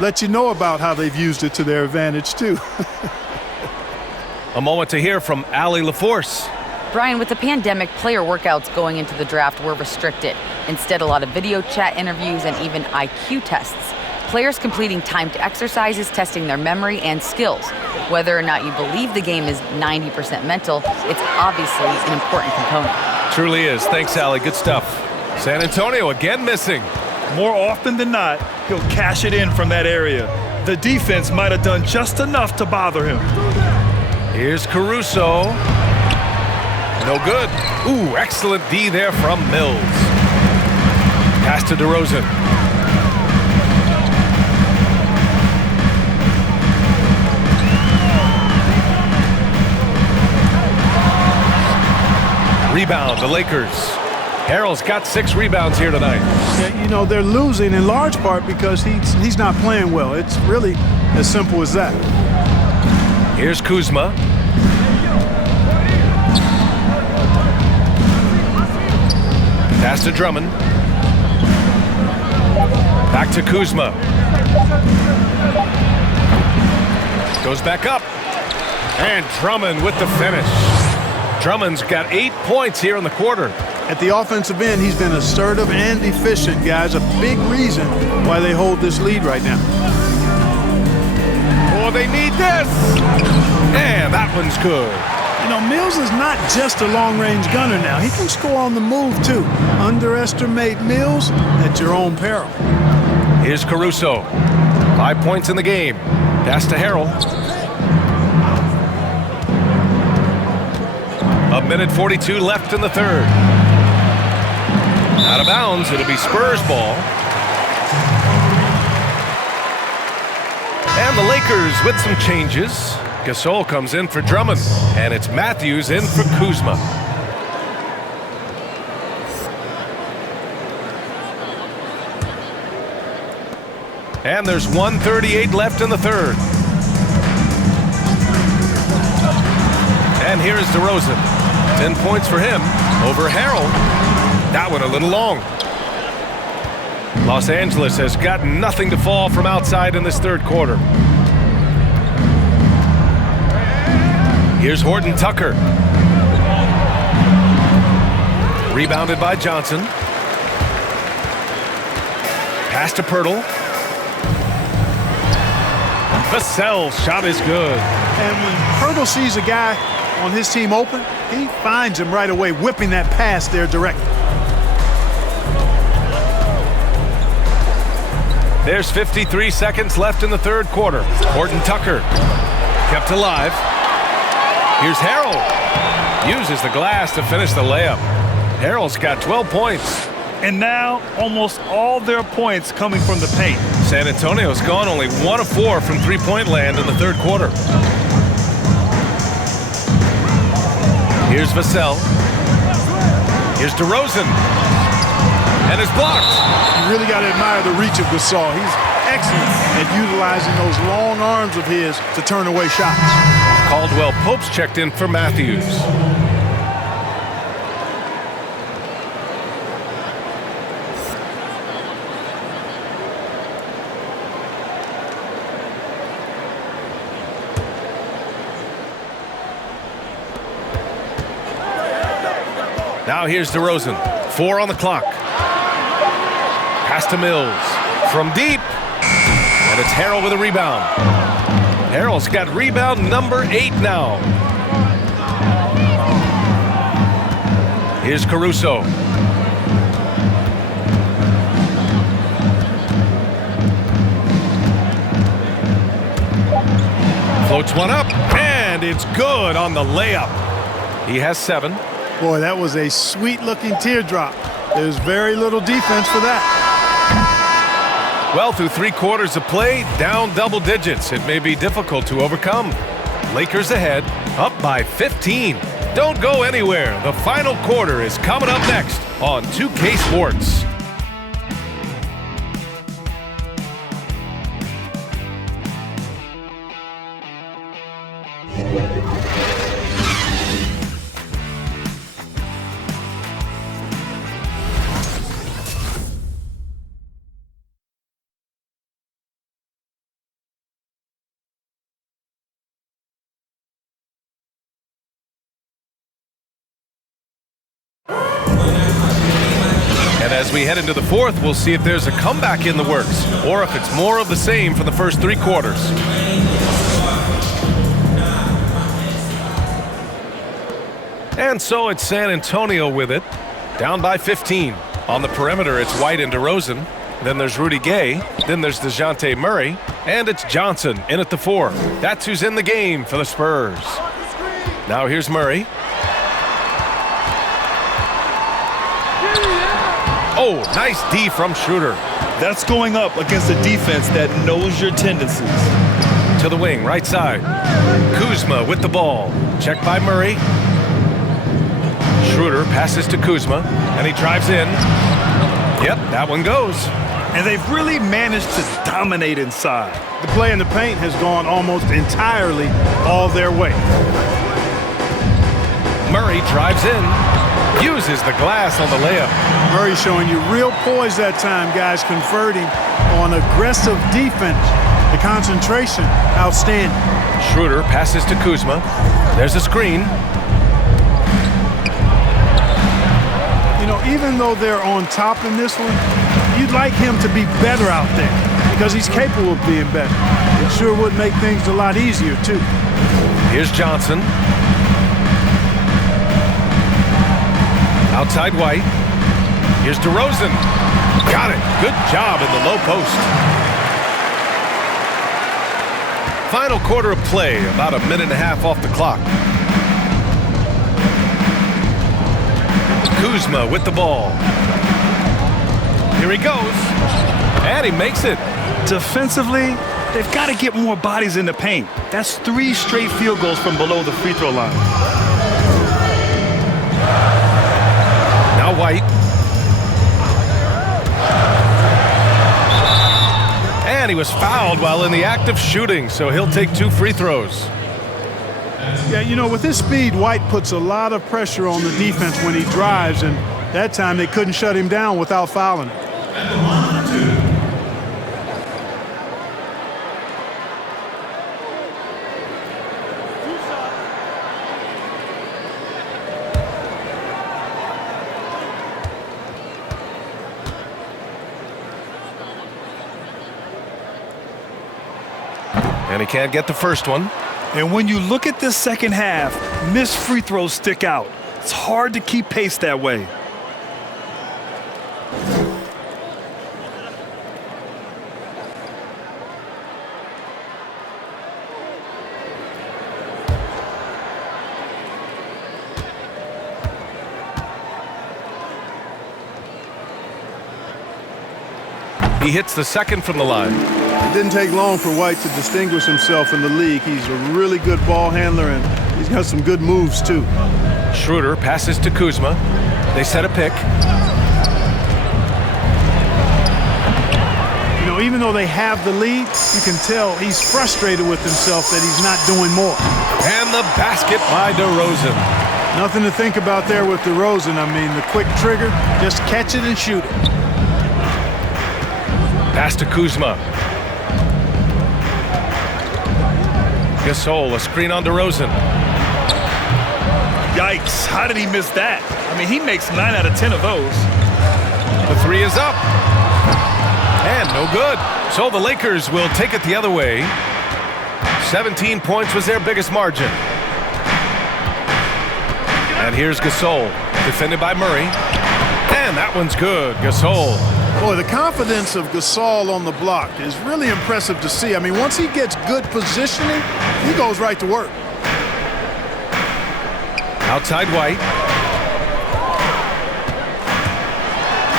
let you know about how they've used it to their advantage too. A moment to hear from Allie LaForce. Brian, with the pandemic, player workouts going into the draft were restricted. Instead, a lot of video chat interviews and even IQ tests. Players completing timed exercises, testing their memory and skills. Whether or not you believe the game is 90% mental, it's obviously an important component. Truly is. Thanks, Allie. Good stuff. San Antonio again missing. More often than not, he'll cash it in from that area. The defense might have done just enough to bother him. Here's Caruso. No good. Ooh, excellent D there from Mills. Pass to DeRozan. Rebound, the Lakers. Harrell's got 6 rebounds here tonight. Yeah, you know, they're losing in large part because he's not playing well. It's really as simple as that. Here's Kuzma. Pass to Drummond. Back to Kuzma. Goes back up. And Drummond with the finish. Drummond's got 8 points here in the quarter. At the offensive end, he's been assertive and efficient, guys. A big reason why they hold this lead right now. Oh, they need this. And that one's good. You know, Mills is not just a long-range gunner now. He can score on the move, too. Underestimate Mills at your own peril. Here's Caruso. 5 points in the game. Pass to Harrell. A minute 42 left in the third. Out of bounds, it'll be Spurs ball. And the Lakers with some changes. Gasol comes in for Drummond, and it's Matthews in for Kuzma. And there's 1:38 left in the third. And here is DeRozan. 10 points for him over Harrell. That one a little long. Los Angeles has got nothing to fall from outside in this third quarter. Here's Horton Tucker. Rebounded by Johnson. Pass to Pirtle. Vassell's shot is good. And when Pirtle sees a guy on his team open, he finds him right away, whipping that pass there directly. There's 53 seconds left in the third quarter. Horton Tucker kept alive. Here's Harrell. Uses the glass to finish the layup. Harrell's got 12 points. And now, almost all their points coming from the paint. San Antonio's gone only 1 of 4 from three-point land in the third quarter. Here's Vassell. Here's DeRozan. And it's blocked. You really got to admire the reach of Gasol. He's excellent at utilizing those long arms of his to turn away shots. Caldwell Pope's checked in for Matthews. Now here's DeRozan. 4 on the clock. Pass to Mills. From deep. And it's Harrell with a rebound. Harrell's got rebound number 8 now. Here's Caruso. Floats one up. And it's good on the layup. He has 7. Boy, that was a sweet-looking teardrop. There's very little defense for that. Well, through 3 quarters of play, down double digits. It may be difficult to overcome. Lakers ahead, up by 15. Don't go anywhere. The final quarter is coming up next on 2K Sports. And as we head into the fourth, we'll see if there's a comeback in the works or if it's more of the same for the first 3 quarters. And so it's San Antonio with it, down by 15. On the perimeter, it's White and DeRozan. Then there's Rudy Gay. Then there's DeJounte Murray. And it's Johnson in at the 4. That's who's in the game for the Spurs. Now here's Murray. Oh, nice D from Schroeder. That's going up against a defense that knows your tendencies. To the wing, right side. Kuzma with the ball. Checked by Murray. Schroeder passes to Kuzma, and he drives in. Yep, that one goes. And they've really managed to dominate inside. The play in the paint has gone almost entirely all their way. Murray drives in. Uses the glass on the layup. Murray showing you real poise that time, guys, converting on aggressive defense. The concentration, outstanding. Schroeder passes to Kuzma. There's a screen. You know, even though they're on top in this one, you'd like him to be better out there because he's capable of being better. It sure would make things a lot easier, too. Here's Johnson. Outside White. Here's DeRozan. Got it. Good job in the low post. Final quarter of play, about a minute and a half off the clock. Kuzma with the ball. Here he goes. And he makes it. Defensively, they've got to get more bodies in the paint. That's 3 straight field goals from below the free throw line. Now White. And he was fouled while in the act of shooting, so he'll take 2 free throws. Yeah, you know, with his speed, White puts a lot of pressure on the defense when he drives, and that time they couldn't shut him down without fouling him. And he can't get the first one. And when you look at this second half, missed free throws stick out. It's hard to keep pace that way. He hits the second from the line. It didn't take long for White to distinguish himself in the league. He's a really good ball handler, and he's got some good moves, too. Schroeder passes to Kuzma. They set a pick. You know, even though they have the lead, you can tell he's frustrated with himself that he's not doing more. And the basket by DeRozan. Nothing to think about there with DeRozan. I mean, the quick trigger, just catch it and shoot it. Pass to Kuzma. Gasol, a screen on DeRozan. Yikes, how did he miss that? I mean, he makes 9 out of 10 of those. The three is up. And no good. So the Lakers will take it the other way. 17 points was their biggest margin. And here's Gasol, defended by Murray. And that one's good. Gasol. Boy, the confidence of Gasol on the block is really impressive to see. I mean, once he gets good positioning, he goes right to work. Outside White.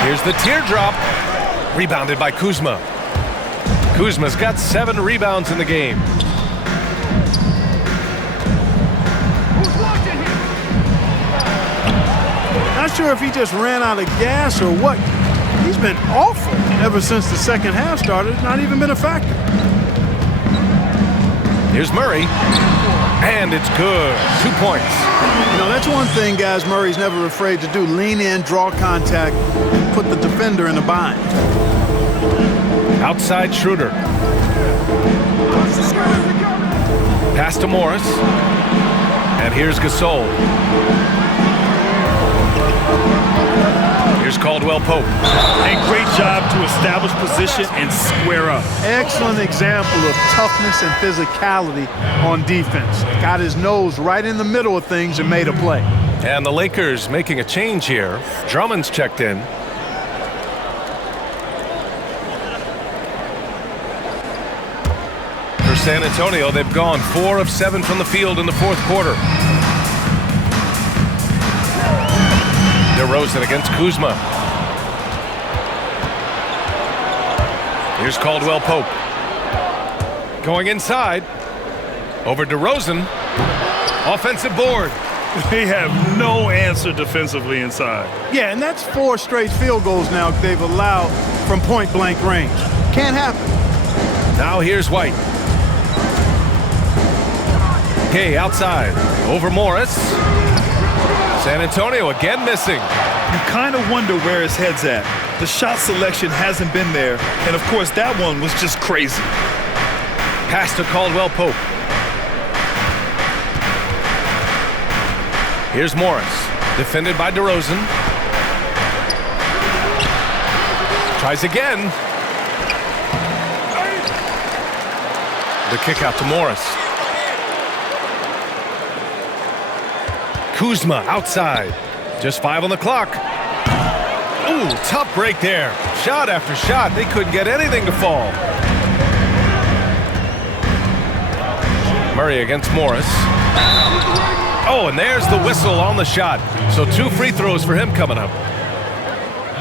Here's the teardrop. Rebounded by Kuzma. Kuzma's got 7 rebounds in the game. Not sure if he just ran out of gas or what. He's been awful ever since the second half started. Not even been a factor. Here's Murray. And it's good. 2 points. You know, that's one thing, guys, Murray's never afraid to do. Lean in, draw contact, and put the defender in a bind. Outside Schroeder. Pass to Morris. And here's Gasol. Here's Caldwell Pope. And great job to establish position and square up. Excellent example of toughness and physicality on defense. Got his nose right in the middle of things and made a play. And the Lakers making a change here. Drummond's checked in. For San Antonio, they've gone 4 of 7 from the field in the fourth quarter. DeRozan against Kuzma. Here's Caldwell Pope. Going inside. Over DeRozan. Offensive board. They have no answer defensively inside. Yeah, and that's 4 straight field goals now they've allowed from point-blank range. Can't happen. Now here's White. Gay outside. Over Morris. San Antonio again missing. You kind of wonder where his head's at. The shot selection hasn't been there, and of course that one was just crazy. Pass to Caldwell Pope. Here's Morris, defended by DeRozan. Tries again. The kick out to Morris. Kuzma outside. Just 5 on the clock. Ooh, tough break there. Shot after shot. They couldn't get anything to fall. Murray against Morris. Oh, and there's the whistle on the shot. So 2 free throws for him coming up.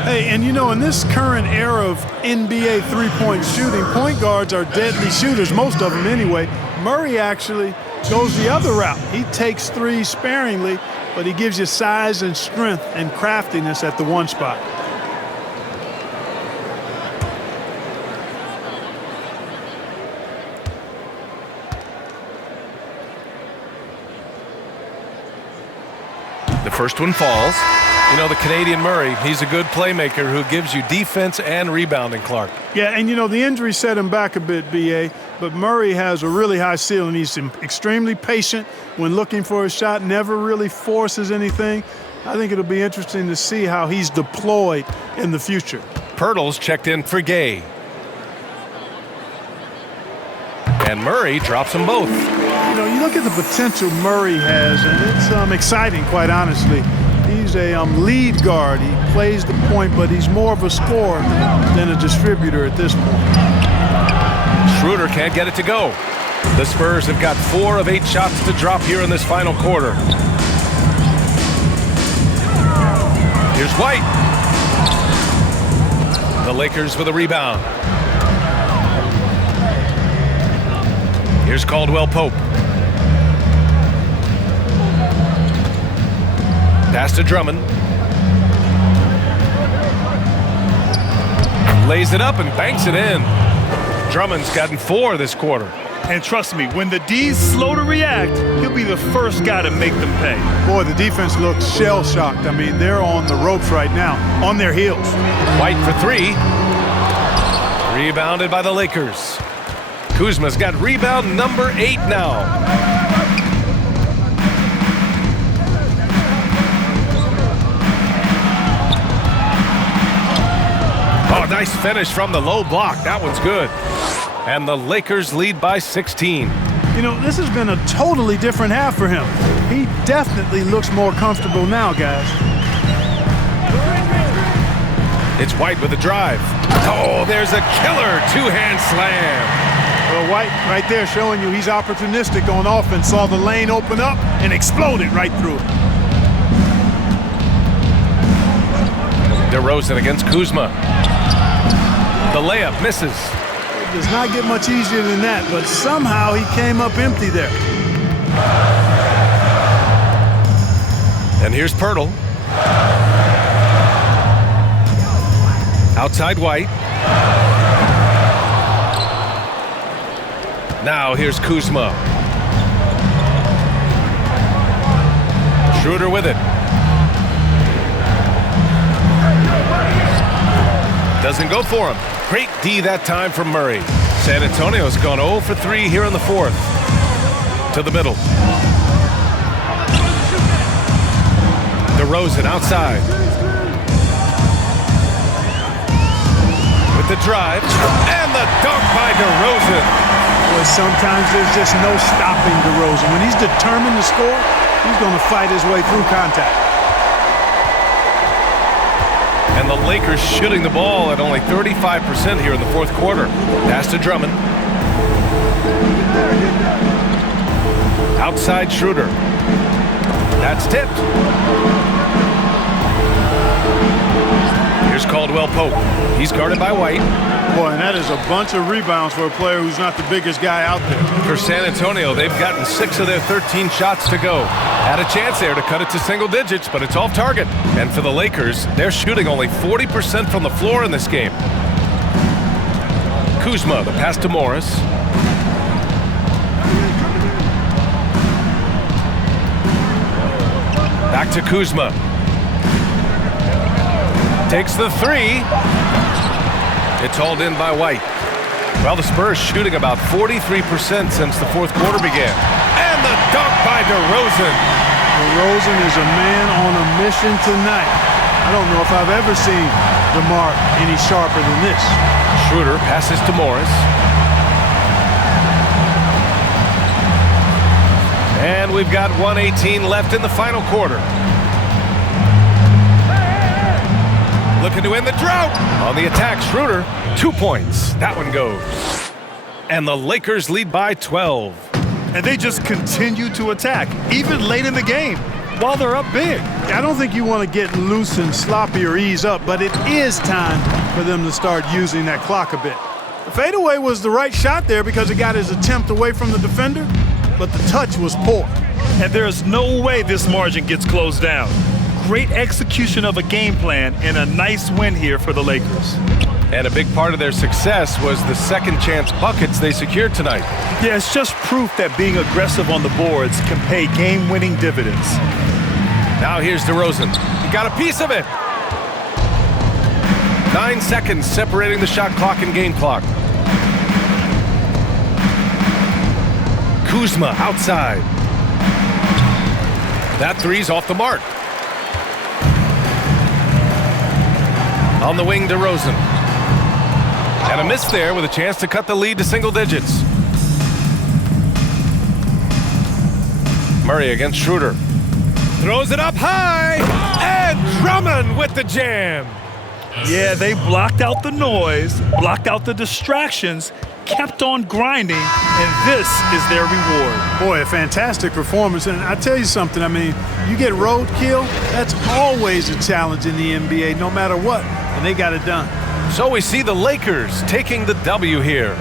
Hey, and you know, in this current era of NBA three-point shooting, point guards are deadly shooters, most of them anyway. Murray actually goes the other route. He takes threes sparingly, but he gives you size and strength and craftiness at the one spot. The first one falls. You know, the Canadian Murray, he's a good playmaker who gives you defense and rebounding, Clark. Yeah, and you know, the injury set him back a bit, B.A., but Murray has a really high ceiling. He's extremely patient when looking for a shot, never really forces anything. I think it'll be interesting to see how he's deployed in the future. Pirtle's checked in for Gay. And Murray drops them both. You know, you look at the potential Murray has, and it's exciting, quite honestly. He's a lead guard. He plays the point, but he's more of a scorer than a distributor at this point. Schroeder can't get it to go. The Spurs have got 4 of 8 shots to drop here in this final quarter. Here's White. The Lakers with a rebound. Here's Caldwell Pope. Pass to Drummond. Lays it up and banks it in. Drummond's gotten 4 this quarter. And trust me, when the D's slow to react, he'll be the first guy to make them pay. Boy, the defense looks shell-shocked. I mean, they're on the ropes right now, on their heels. White for 3. Rebounded by the Lakers. Kuzma's got rebound number 8 now. Oh, nice finish from the low block. That one's good. And the Lakers lead by 16. You know, this has been a totally different half for him. He definitely looks more comfortable now, guys. It's White with a drive. Oh, there's a killer two-hand slam. Well, White right there showing you he's opportunistic on offense. Saw the lane open up and exploded right through it. DeRozan against Kuzma. The layup misses. It does not get much easier than that, but somehow he came up empty there. And here's Pirtle. Outside White. Now here's Kuzma. Schroeder with it. Doesn't go for him. Great D that time from Murray. San Antonio's gone 0 for 3 here in the 4th. To the middle. DeRozan outside. With the drive. And the dunk by DeRozan. Boy, sometimes there's just no stopping DeRozan. When he's determined to score, he's going to fight his way through contact. And the Lakers shooting the ball at only 35% here in the 4th quarter. Pass to Drummond. Outside Schroeder. That's tipped. Here's Caldwell Pope. He's guarded by White. Boy, and that is a bunch of rebounds for a player who's not the biggest guy out there. For San Antonio, they've gotten 6 of their 13 shots to go. Had a chance there to cut it to single digits, but it's off target. And for the Lakers, they're shooting only 40% from the floor in this game. Kuzma, the pass to Morris. Back to Kuzma. Takes the 3. It's hauled in by White. Well, the Spurs shooting about 43% since the 4th quarter began. And the dunk by DeRozan. DeRozan is a man on a mission tonight. I don't know if I've ever seen DeMar any sharper than this. Schroeder passes to Morris. And we've got 1:18 left in the final quarter. Looking to end the drought. On the attack, Schroeder, 2 points. That one goes. And the Lakers lead by 12. And they just continue to attack, even late in the game, while they're up big. I don't think you want to get loose and sloppy or ease up, but it is time for them to start using that clock a bit. The fadeaway was the right shot there because it got his attempt away from the defender, but the touch was poor. And there's no way this margin gets closed down. Great execution of a game plan and a nice win here for the Lakers. And a big part of their success was the second chance buckets they secured tonight. Yeah, it's just proof that being aggressive on the boards can pay game-winning dividends. Now here's DeRozan. He got a piece of it. 9 seconds separating the shot clock and game clock. Kuzma outside. That three's off the mark. On the wing, DeRozan. And a miss there with a chance to cut the lead to single digits. Murray against Schroeder. Throws it up high. And Drummond with the jam. Yeah, they blocked out the noise, blocked out the distractions, kept on grinding, and this is their reward. Boy, a fantastic performance. And I tell you something, I mean, you get roadkill, that's always a challenge in the NBA, no matter what. And they got it done. So we see the Lakers taking the W here.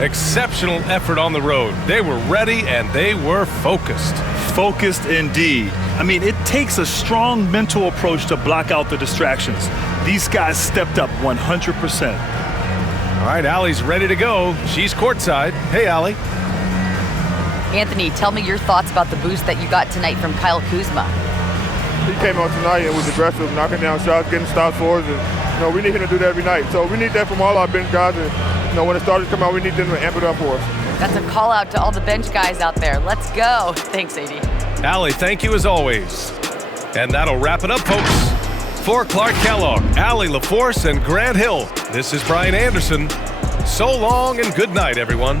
Exceptional effort on the road. They were ready and they were focused. Focused indeed. I mean, it takes a strong mental approach to block out the distractions. These guys stepped up 100%. All right, Allie's ready to go. She's courtside. Hey, Allie. Anthony, tell me your thoughts about the boost that you got tonight from Kyle Kuzma. He came out tonight and was aggressive, knocking down shots, getting stops for us, and we need him to do that every night. So we need that from all our bench guys. And when the starters come out, we need them to amp it up for us. That's a call out to all the bench guys out there. Let's go. Thanks, AD. Allie, thank you as always. And that'll wrap it up, folks. For Clark Kellogg, Allie LaForce, and Grant Hill, this is Brian Anderson. So long and good night, everyone.